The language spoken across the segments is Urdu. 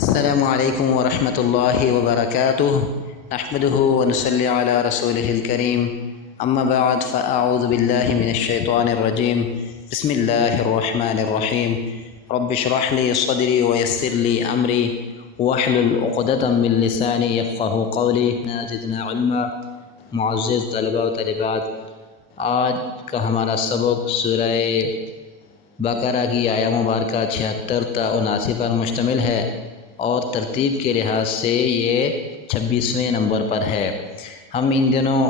السلام علیکم ورحمۃ اللہ وبرکاتہ نحمده ونصلی علی رسولہ الکریم اما بعد فاعوذ باللہ من الشیطان الرجیم بسم اللہ الرحمن الرحیم رب اشرح لی صدری ویسر لی امری واحلل عقدۃ من لسانی یفقہوا قولی زدنا علما۔ معزز طلباء و طالبات، آج کا ہمارا سبق سورہ بقرہ کی آیہ مبارکہ 76 تا 79 پر مشتمل ہے اور ترتیب کے لحاظ سے یہ 26ویں نمبر پر ہے۔ ہم ان دنوں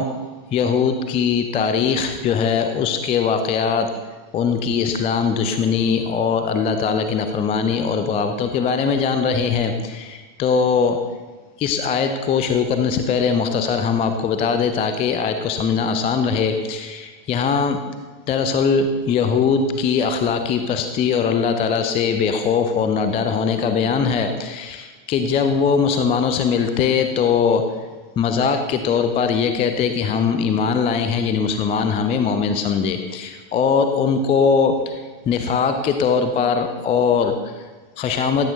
یہود کی تاریخ جو ہے اس کے واقعات، ان کی اسلام دشمنی اور اللہ تعالیٰ کی نافرمانی اور بغاوتوں کے بارے میں جان رہے ہیں۔ تو اس آیت کو شروع کرنے سے پہلے مختصر ہم آپ کو بتا دیں تاکہ آیت کو سمجھنا آسان رہے۔ یہاں دراصل یہود کی اخلاقی پستی اور اللہ تعالیٰ سے بے خوف اور نہ ڈر ہونے کا بیان ہے کہ جب وہ مسلمانوں سے ملتے تو مذاق کے طور پر یہ کہتے کہ ہم ایمان لائے ہیں، یعنی مسلمان ہمیں مومن سمجھے، اور ان کو نفاق کے طور پر اور خشامت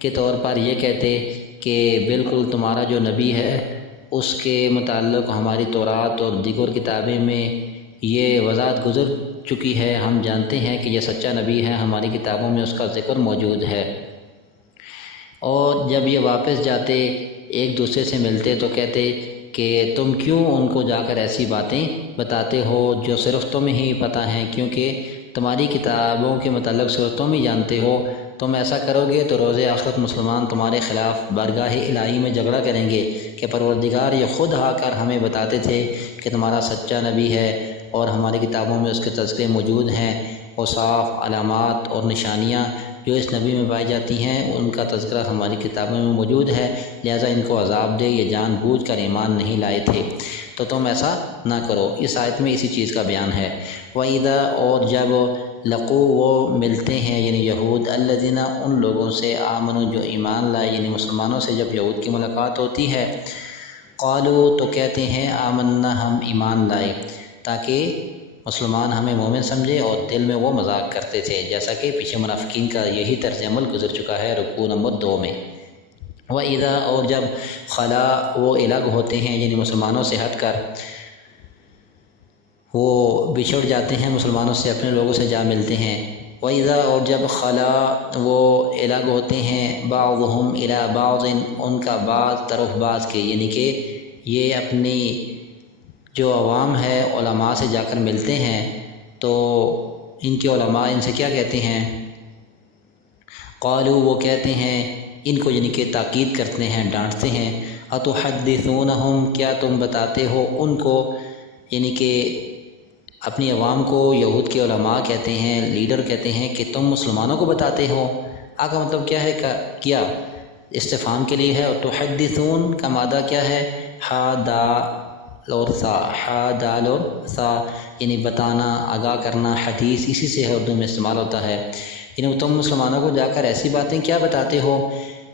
کے طور پر یہ کہتے کہ بالکل تمہارا جو نبی ہے اس کے متعلق ہماری تورات اور دیگر کتابیں میں یہ وضاحت گزر چکی ہے، ہم جانتے ہیں کہ یہ سچا نبی ہے، ہماری کتابوں میں اس کا ذکر موجود ہے۔ اور جب یہ واپس جاتے ایک دوسرے سے ملتے تو کہتے کہ تم کیوں ان کو جا کر ایسی باتیں بتاتے ہو جو صرف تمہیں ہی پتہ ہیں، کیونکہ تمہاری کتابوں کے متعلق صرف تم ہی جانتے ہو۔ تم ایسا کرو گے تو روز آخرت مسلمان تمہارے خلاف بارگاہ الہی میں جھگڑا کریں گے کہ پروردگار یہ خود آ کر ہمیں بتاتے تھے کہ تمہارا سچا نبی ہے اور ہماری کتابوں میں اس کے تذکرے موجود ہیں، اوصاف، علامات اور نشانیاں جو اس نبی میں پائی جاتی ہیں ان کا تذکرہ ہماری کتابوں میں موجود ہے، لہٰذا ان کو عذاب دے، یہ جان بوجھ کر ایمان نہیں لائے تھے، تو تم ایسا نہ کرو۔ اس آیت میں اسی چیز کا بیان ہے۔ وَإِذَا، اور جب لقوا، وہ ملتے ہیں یعنی یہود، الذین، ان لوگوں سے، آمنوا، جو ایمان لائے یعنی مسلمانوں سے جب یہود کی ملاقات ہوتی ہے، قالوا، تو کہتے ہیں، آمنا، ہم ایمان لائے، تاکہ مسلمان ہمیں مومن سمجھے، اور دل میں وہ مذاق کرتے تھے، جیسا کہ پیچھے منافقین کا یہی طرز عمل گزر چکا ہے رکوع نمبر 2 میں۔ وَإِذَا، اور جب خلا، وہ الگ ہوتے ہیں یعنی مسلمانوں سے ہٹ کر وہ بچھڑ جاتے ہیں، مسلمانوں سے اپنے لوگوں سے جا ملتے ہیں۔ وَإِذَا، اور جب خلا، وہ الگ ہوتے ہیں، بعضهم إِلَى بعض، ان کا بعض طرف بعض کے، یعنی کہ یہ اپنی جو عوام ہے علماء سے جا کر ملتے ہیں تو ان کے علماء ان سے کیا کہتے ہیں، قالوا، وہ کہتے ہیں ان کو یعنی کہ تاکید کرتے ہیں، ڈانٹتے ہیں، اتحدثونہم، کیا تم بتاتے ہو ان کو، یعنی کہ اپنی عوام کو یہود کے علماء کہتے ہیں، لیڈر کہتے ہیں کہ تم مسلمانوں کو بتاتے ہو۔ کا مطلب کیا ہے، کیا استفہام کے لیے ہے، اور تحدثون کا مادہ کیا ہے، ہا دال اور سا، یعنی بتانا، آگاہ کرنا، حدیث اسی سے ہے، اردو میں استعمال ہوتا ہے، یعنی تم مسلمانوں کو جا کر ایسی باتیں کیا بتاتے ہو،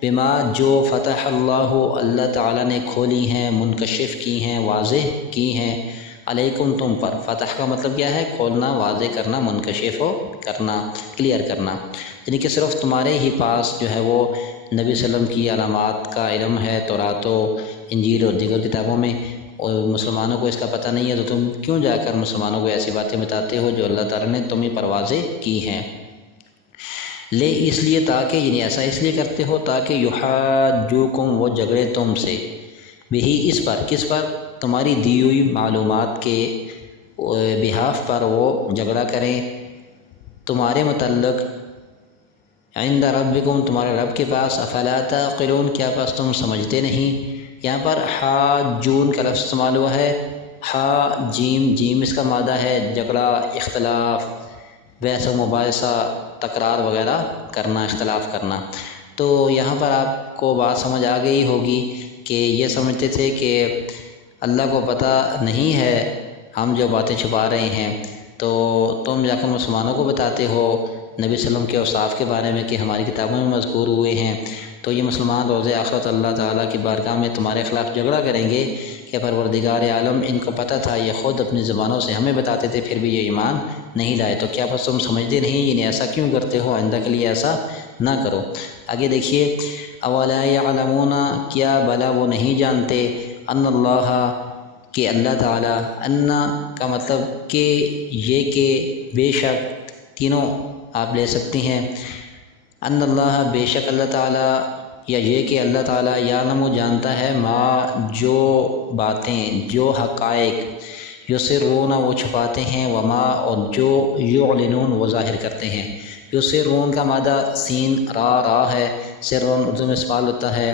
بما، جو فتح اللہ، اللہ تعالیٰ نے کھولی ہیں، منکشف کی ہیں، واضح کی ہیں، علیکم، تم پر۔ فتح کا مطلب کیا ہے، کھولنا، واضح کرنا، منکشف ہو کرنا، کلیئر کرنا، یعنی کہ صرف تمہارے ہی پاس جو ہے وہ نبی صلی اللہ علیہ وسلم کی علامات کا علم ہے، تورات و انجیل اور دیگر کتابوں میں، اور مسلمانوں کو اس کا پتہ نہیں ہے، تو تم کیوں جا کر مسلمانوں کو ایسی باتیں بتاتے ہو جو اللہ تعالیٰ نے تمہیں پر واضح کی ہیں۔ لے، اس لیے، تاکہ، یعنی ایسا اس لیے کرتے ہو تاکہ یحاجوکم، وہ جھگڑے تم سے، بہی، اس پر، کس پر، تمہاری دی ہوئی معلومات کے بہاف پر وہ جھگڑا کریں تمہارے متعلق، عند ربکم، تمہارے رب کے پاس، افلا تعقلون، کیا پس تم سمجھتے نہیں۔ یہاں پر حاجون کا لفظ استعمال ہوا ہے، جیم، جیم اس کا مادہ ہے جھگڑا، اختلاف، بحث و مباحثہ، تکرار وغیرہ کرنا، اختلاف کرنا۔ تو یہاں پر آپ کو بات سمجھ آ گئی ہوگی کہ یہ سمجھتے تھے کہ اللہ کو پتہ نہیں ہے ہم جو باتیں چھپا رہے ہیں، تو تم جا کر مسلمانوں کو بتاتے ہو نبی صلی اللہ علیہ وسلم کے اوصاف کے بارے میں کہ ہماری کتابوں میں مذکور ہوئے ہیں، تو یہ مسلمان روز آخرت اللہ تعالیٰ کی بارگاہ میں تمہارے خلاف جھگڑا کریں گے کہ پروردگار عالم، ان کو پتہ تھا، یہ خود اپنی زبانوں سے ہمیں بتاتے تھے، پھر بھی یہ ایمان نہیں لائے، تو کیا بس تم سمجھتے نہیں، یعنی ایسا کیوں کرتے ہو، آئندہ کے لیے ایسا نہ کرو۔ آگے دیکھیے، اولا یعلمون، کیا بلا وہ نہیں جانتے، ان اللہ، کہ اللہ تعالیٰ، ان کا مطلب کہ یہ کہ بے شک، تینوں آپ لے سکتی ہیں، ان اللہ بے شک اللہ تعالیٰ، یا یہ کہ اللہ تعالیٰ یعلم جانتا ہے، ما جو باتیں، جو حقائق، یسرون وہ چھپاتے ہیں، وما اور جو یعلنون وہ ظاہر کرتے ہیں۔ یسرون کا مادہ سین را ہے، سرون اردو میں سوال ہوتا ہے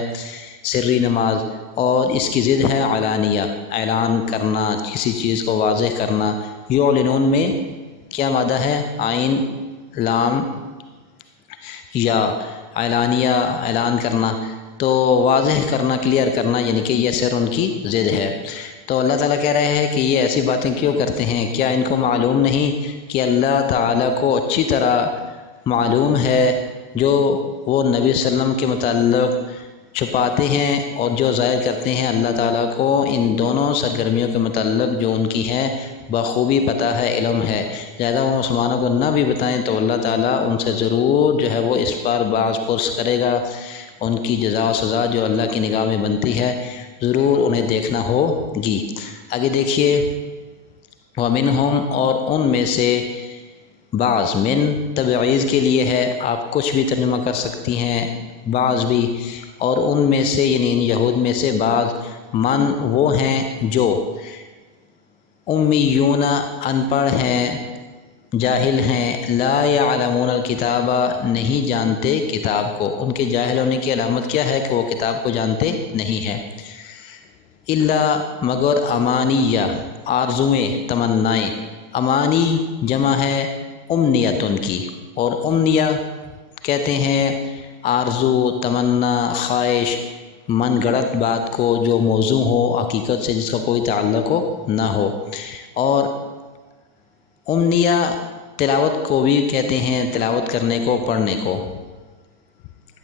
سری نماز، اور اس کی ضد ہے علانیہ، اعلان کرنا، کسی چیز کو واضح کرنا۔ یعلنون میں کیا مادہ ہے؟ عین لام یا، اعلانیہ اعلان کرنا، تو واضح کرنا، کلیئر کرنا، یعنی کہ یہ سر ان کی ضد ہے۔ تو اللہ تعالیٰ کہہ رہے ہیں کہ یہ ایسی باتیں کیوں کرتے ہیں؟ کیا ان کو معلوم نہیں کہ اللہ تعالیٰ کو اچھی طرح معلوم ہے جو وہ نبی صلی اللہ علیہ وسلم کے متعلق چھپاتے ہیں اور جو ظاہر کرتے ہیں، اللہ تعالیٰ کو ان دونوں سرگرمیوں کے متعلق جو ان کی ہیں بخوبی پتہ ہے، علم ہے، لہذا وہ مسلمانوں کو نہ بھی بتائیں تو اللہ تعالیٰ ان سے ضرور جو ہے وہ اس پر باز پرس کرے گا، ان کی جزا و سزا جو اللہ کی نگاہ میں بنتی ہے ضرور انہیں دیکھنا ہوگی۔ آگے دیکھیے، وَمِنْهُمْ، اور ان میں سے بعض، من تبعیض کے لیے ہے، آپ کچھ بھی ترجمہ کر سکتی ہیں، بعض بھی، اور ان میں سے یعنی ان یہود میں سے بعض، من وہ ہیں جو امیون ان پڑھ ہیں، جاہل ہیں، لا یعلمون الکتاب نہیں جانتے کتاب کو۔ ان کے جاہل ہونے کی علامت کیا ہے کہ وہ کتاب کو جانتے نہیں ہیں۔ الا مگر امانیہ، آرزویں، تمنائیں، امانی جمع ہے امنیتن کی، اور امنیہ کہتے ہیں آرزو، تمنا، خواہش، من گڑت بات کو جو موضوع ہو حقیقت سے، جس کا کوئی تعلق ہو نہ ہو۔ اور امنیہ تلاوت کو بھی کہتے ہیں، تلاوت کرنے کو، پڑھنے کو۔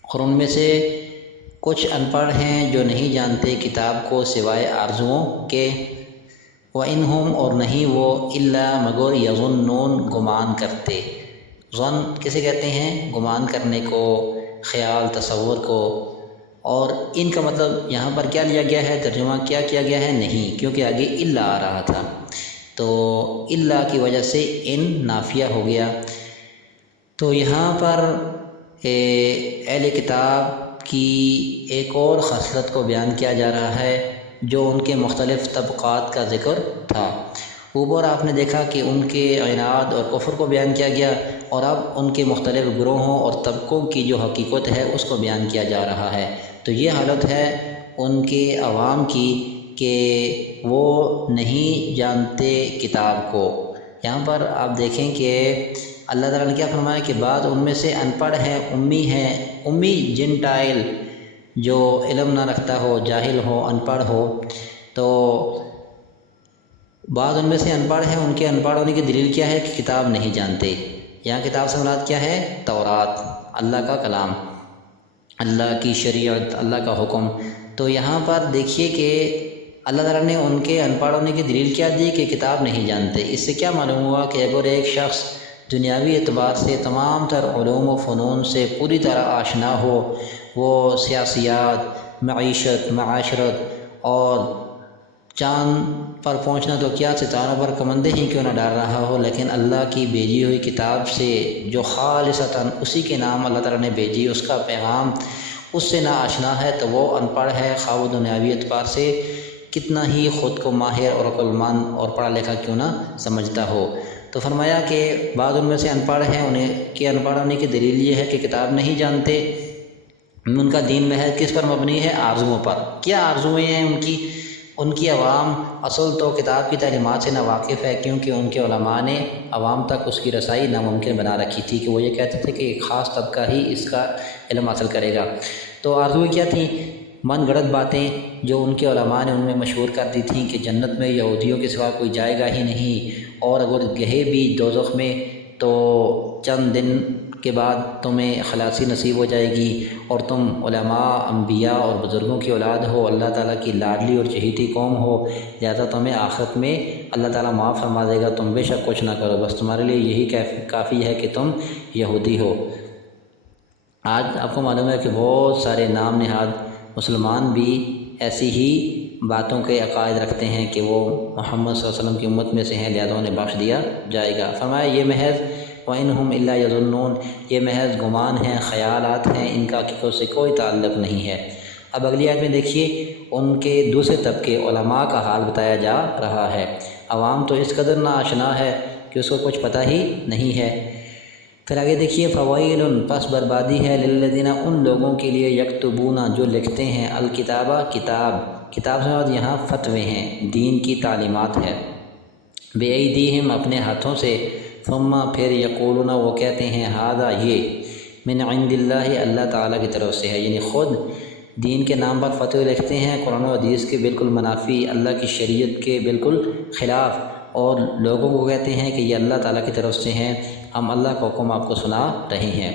اور ان میں سے کچھ ان پڑھ ہیں جو نہیں جانتے کتاب کو سوائے آرزوؤں کے۔ وَإِنْهُمْ اور نہیں وہ، إِلَّا مگر يَظُنُّونَ گمان کرتے۔ ظن کسے کہتے ہیں؟ گمان کرنے کو، خیال، تصور کو۔ اور ان کا مطلب یہاں پر کیا لیا گیا ہے؟ ترجمہ کیا کیا گیا ہے؟ نہیں، کیونکہ آگے الا آ رہا تھا، تو الا کی وجہ سے ان نافیہ ہو گیا۔ تو یہاں پر اہل کتاب کی ایک اور خصلت کو بیان کیا جا رہا ہے جو ان کے مختلف طبقات کا ذکر تھا۔ اوپر آپ نے دیکھا کہ ان کے عناد اور کفر کو بیان کیا گیا، اور اب ان کے مختلف گروہوں اور طبقوں کی جو حقیقت ہے اس کو بیان کیا جا رہا ہے۔ تو یہ حالت ہے ان کے عوام کی کہ وہ نہیں جانتے کتاب کو۔ یہاں پر آپ دیکھیں کہ اللہ تعالیٰ نے کیا فرمایا کہ بعض ان میں سے ان پڑھ ہیں، امی ہیں، امی جنٹائل، جو علم نہ رکھتا ہو، جاہل ہو، ان پڑھ ہو۔ تو بعض ان میں سے ان پڑھ ہیں، ان کے ان پڑھ ہونے کی دلیل کیا ہے کہ کتاب نہیں جانتے۔ یہاں کتاب سے مراد کیا ہے؟ تورات، اللہ کا کلام، اللہ کی شریعت، اللہ کا حکم۔ تو یہاں پر دیکھیے کہ اللہ تعالیٰ نے ان کے ان پڑھ ہونے کی دلیل کیا دی کہ کتاب نہیں جانتے۔ اس سے کیا معلوم ہوا کہ اگر ایک شخص دنیاوی اعتبار سے تمام تر علوم و فنون سے پوری طرح آشنا ہو، وہ سیاسیات، معیشت، معاشرت اور چاند پر پہنچنا تو کیا ستاروں پر کمندیں ہی کیوں نہ ڈال رہا ہو، لیکن اللہ کی بھیجی ہوئی کتاب سے جو خالصتاً اسی کے نام اللہ تعالیٰ نے بھیجی، اس کا پیغام اس سے نہ آشنا ہے، تو وہ ان پڑھ ہے، خواہ و دنیاوی اعتبار سے کتنا ہی خود کو ماہر اور عقل مند اور پڑھا لکھا کیوں نہ سمجھتا ہو۔ تو فرمایا کہ بعض ان میں سے ان پڑھ ہیں، انہیں کہ ان پڑھ ہونے کی دلیل یہ ہے کہ کتاب نہیں جانتے۔ ان کا دین محض کس پر مبنی ہے؟ آرزوؤں پر۔ کیا آرزویں ہیں ان کی عوام اصل تو کتاب کی تعلیمات سے نا واقف ہے، کیونکہ ان کے علماء نے عوام تک اس کی رسائی ناممکن بنا رکھی تھی، کہ وہ یہ کہتے تھے کہ ایک خاص طبقہ ہی اس کا علم حاصل کرے گا۔ تو آرزویں کیا تھیں؟ من گڑت باتیں جو ان کے علماء نے ان میں مشہور کر دی تھیں کہ جنت میں یہودیوں کے سوا کوئی جائے گا ہی نہیں، اور اگر گئے بھی دوزخ میں تو چند دن کے بعد تمہیں خلاصی نصیب ہو جائے گی، اور تم علماء، انبیاء اور بزرگوں کی اولاد ہو، اللہ تعالیٰ کی لاڈلی اور چہیتی قوم ہو، لہذا تمہیں آخرت میں اللہ تعالیٰ معاف فرما دے گا، تم بے شک کچھ نہ کرو، بس تمہارے لیے یہی کافی ہے کہ تم یہودی ہو۔ آج آپ کو معلوم ہے کہ بہت سارے نام نہاد مسلمان بھی ایسی ہی باتوں کے عقائد رکھتے ہیں کہ وہ محمد صلی اللہ علیہ وسلم کی امت میں سے ہیں، لہذا انہیں بخش دیا جائے گا۔ فرمایا یہ محض وَإِنْهُمْ إِلَّا يَظُنُّونَ، یہ محض گمان ہیں، خیالات ہیں، ان کا کسی سے کوئی تعلق نہیں ہے۔ اب اگلی آیت میں دیکھیے ان کے دوسرے طبقے علماء کا حال بتایا جا رہا ہے۔ عوام تو اس قدر ناآشنا ہے کہ اس کو کچھ پتہ ہی نہیں ہے۔ پھر آگے دیکھیے فوائل، پس بربادی ہے للذین، ان لوگوں کے لیے یکتبون، جو لکھتے ہیں، الکتابہ، کتاب سے یہاں فتوے ہیں، دین کی تعلیمات ہے، بے ایدیہم، اپنے ہاتھوں سے، ثم، پھر یقولون، وہ کہتے ہیں، ھذا، یہ، من عند اللہ، اللہ تعالیٰ کی طرف سے ہے، یعنی خود دین کے نام پر فتوے لکھتے ہیں قرآن و حدیث کے بالکل منافی، اللہ کی شریعت کے بالکل خلاف، اور لوگوں کو کہتے ہیں کہ یہ اللہ تعالیٰ کی طرف سے ہیں، ہم اللہ کا حکم آپ کو سنا رہے ہیں۔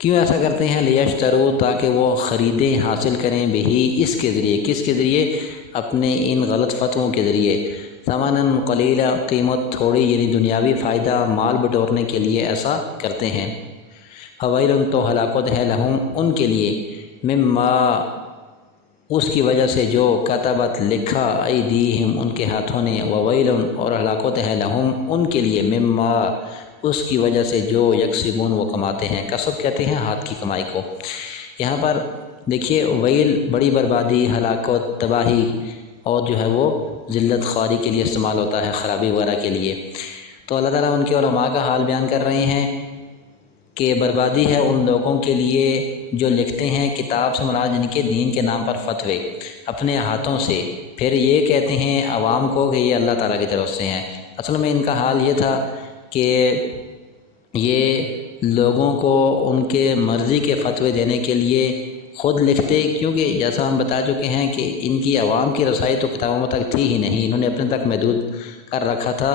کیوں ایسا کرتے ہیں؟ لیشترو، تاکہ وہ خریدیں، حاصل کریں، بہی، اس کے ذریعے، کس کے ذریعے؟ اپنے ان غلط فتووں کے ذریعے، ثمناً قلیلا، قیمت تھوڑی، یعنی دنیاوی فائدہ، مال بٹورنے کے لیے ایسا کرتے ہیں۔ فویل، تو ہلاکت ہے، لہم، ان کے لیے، مما، اس کی وجہ سے جو، کتبت، لکھا، ایدیہم، ان کے ہاتھوں نے، وویل، اور ہلاکت ہے، لہم، ان کے لیے، مما، اس کی وجہ سے جو، یکسبون، وہ کماتے ہیں۔ کسب کہتے ہیں ہاتھ کی کمائی کو۔ یہاں پر دیکھیے ویل بڑی بربادی، ہلاکت، تباہی، اور جو ہے وہ ذلت خواری کے لیے استعمال ہوتا ہے، خرابی وغیرہ کے لیے۔ تو اللہ تعالیٰ ان کے علماء کا حال بیان کر رہے ہیں کہ بربادی ہے ان لوگوں کے لیے جو لکھتے ہیں، کتاب سے مراد جن کے دین کے نام پر فتوے، اپنے ہاتھوں سے، پھر یہ کہتے ہیں عوام کو کہ یہ اللہ تعالیٰ کی طرف سے ہیں۔ اصل میں ان کا حال یہ تھا کہ یہ لوگوں کو ان کے مرضی کے فتوے دینے کے لیے خود لکھتے، کیونکہ جیسا ہم بتا چکے ہیں کہ ان کی عوام کی رسائی تو کتابوں تک تھی ہی نہیں، انہوں نے اپنے تک محدود کر رکھا تھا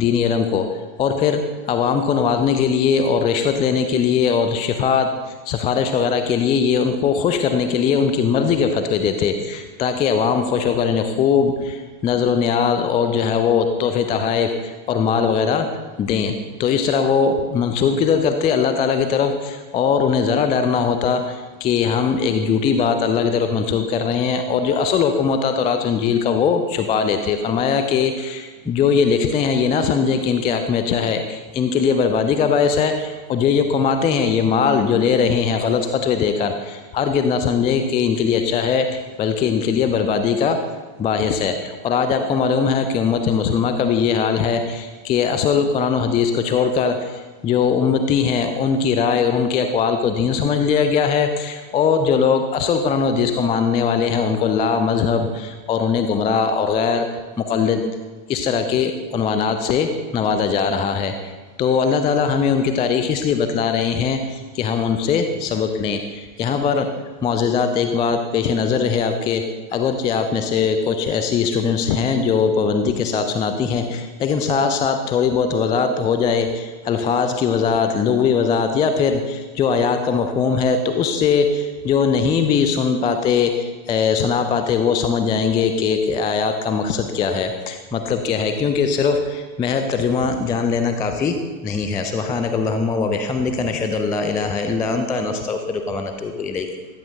دینی علم کو، اور پھر عوام کو نوازنے کے لیے اور رشوت لینے کے لیے اور شفاعت، سفارش وغیرہ کے لیے، یہ ان کو خوش کرنے کے لیے ان کی مرضی کے فتوے دیتے، تاکہ عوام خوش ہو کر انہیں خوب نظر و نیاز اور جو ہے وہ تحفے تحائف اور مال وغیرہ دیں۔ تو اس طرح وہ منسوب کدھر کرتے؟ اللہ تعالیٰ کی طرف، اور انہیں ذرا ڈر نہ ہوتا کہ ہم ایک جھوٹی بات اللہ کی طرف منسوب کر رہے ہیں، اور جو اصل حکم ہوتا تورات و انجیل کا وہ چھپا لیتے۔ فرمایا کہ جو یہ لکھتے ہیں یہ نہ سمجھیں کہ ان کے حق میں اچھا ہے، ان کے لیے بربادی کا باعث ہے، اور جو یہ کماتے ہیں، یہ مال جو لے رہے ہیں غلط فتوے دے کر، ہرگز نہ سمجھیں کہ ان کے لیے اچھا ہے، بلکہ ان کے لیے بربادی کا باعث ہے۔ اور آج آپ کو معلوم ہے کہ امت مسلمہ کا بھی یہ حال ہے کہ اصل قرآن و حدیث کو چھوڑ کر جو امتی ہیں ان کی رائے اور ان کے اقوال کو دین سمجھ لیا گیا ہے، اور جو لوگ اصل قرآن و حدیث کو ماننے والے ہیں ان کو لا مذہب، اور انہیں گمراہ اور غیر مقلد، اس طرح کے عنوانات سے نوازا جا رہا ہے۔ تو اللہ تعالیٰ ہمیں ان کی تاریخ اس لیے بتلا رہے ہیں کہ ہم ان سے سبق لیں۔ یہاں پر معززات ایک بات پیش نظر رہے آپ کے، اگرچہ آپ میں سے کچھ ایسی اسٹوڈنٹس ہیں جو پابندی کے ساتھ سناتی ہیں، لیکن ساتھ ساتھ تھوڑی بہت وضاحت ہو جائے، الفاظ کی وضاحت، لغوی وضاحت، یا پھر جو آیات کا مفہوم ہے، تو اس سے جو نہیں بھی سنا پاتے وہ سمجھ جائیں گے کہ آیات کا مقصد کیا ہے، مطلب کیا ہے، کیونکہ صرف محض ترجمہ جان لینا کافی نہیں ہے۔ سبحانک اللہم و بحمدک، نشہد ان لا الہ الا انت، نستغفرک و نتوب الیک۔